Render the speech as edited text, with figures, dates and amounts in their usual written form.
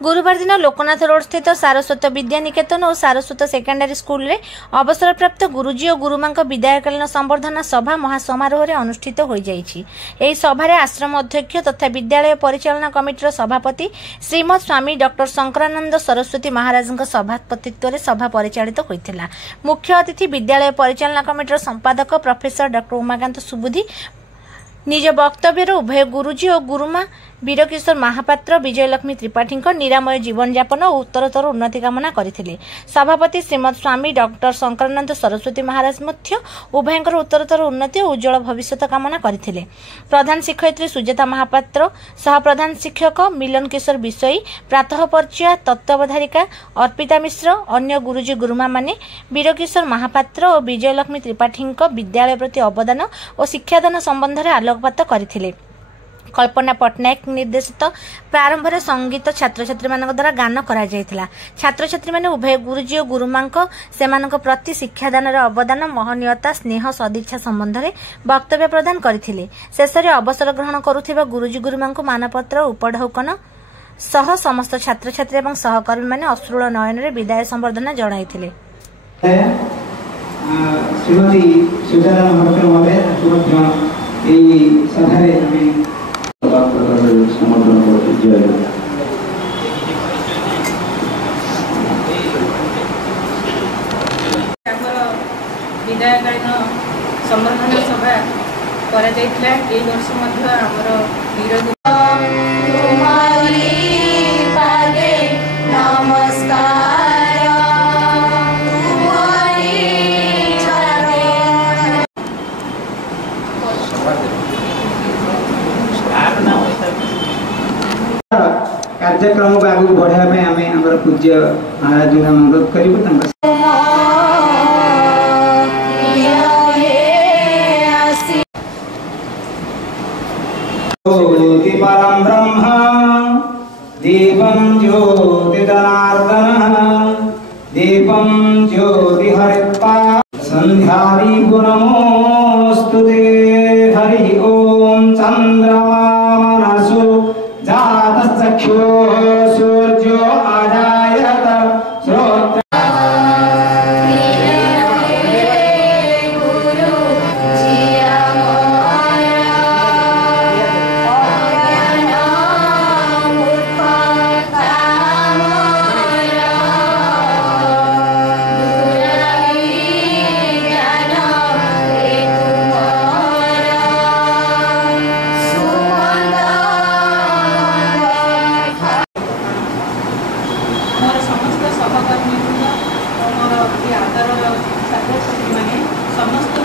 गुरुवार दिन लोकनाथ रोड स्थित सारस्वत विद्या निकेतन और सारस्वत सेकेंडरी स्कूल रे अवसरप्राप्त गुरुजी और गुरुमा विदायकालीन संबर्धना सभा महासमारोह रे अनुष्ठित हो जाइछि। एही सभारे आश्रम अध्यक्ष तथा विद्यालय परिचालना कमिटीर सभापति श्रीमद स्वामी डॉक्टर शंकरानंद सरस्वती महाराज सभापतित्व रे सभा परिचालित होइथिला। मुख्य अतिथि विद्यालय परिचालना कमिटीर संपादक प्रोफेसर डॉक्टर उमाकांत सुबुधी निज वक्तव्य उभय गुरुजी और गुरुमा वीरकिशोर महापात्र विजयलक्ष्मी त्रिपाठी निरामय जीवन यापन और उत्तरोत्तर उन्नति कामना करथिले। सभापति श्रीमद स्वामी डॉक्टर शंकरानंद सरस्वती महाराज मध्य उभयंकर उत्तरोत्तर उन्नति और उज्जवल भविष्य कामना करथिले। प्रधान शिक्षयित्री सुजाता महापात्र, सह प्रधान शिक्षक मिलन किशोर विषयी, प्रातः पर्चिया तत्वावधारिका अर्पिता मिश्र, अन्य गुरुजी गुरुमा माने वीरकिशोर महापात्र और विजयलक्ष्मी त्रिपाठी विद्यालय प्रति अवदान और शिक्षादान संबंध में आलोकपात करथिले। कल्पना पट्टनायक निर्देशित प्रारंभ में संगीत छात्र छात्री मान द्वारा गान करा जायतिला। छात्र छात्री माने उभय गुरुजी और गुरुमांक सेमानक प्रति शिक्षादान अवदान महनीयता स्नेह सदिच्छा संबंध में वक्तव्य प्रदान करथिले। शेष में अवसर ग्रहण करुथिबा गुरुजी गुरुमांक मानपत्र उपढौकन सह समस्त छात्र छात्री एवं सहकर्मी माने अश्रुल नयन रे विदाय संबर्धना जणाइथिले। श्रीमती सुजाता महापात्र समर्थन विदायकालीन संबर्धना सभा करा जायतिला। एई वर्ष मध्य हमर वीर कार्यक्रम को आगे बढ़ाया आम पूज्य महाराज अनुरोध करूँ। ज्योति परम ब्रह्म दीपम ज्योति जनार्दन दीपम ज्योति हरित्वा संध्यादि नमोस्तुते। हरि ओम चंद्रमा मनसु जातश्चक्षु सूर्यो आजायत श्रोत्र समस्त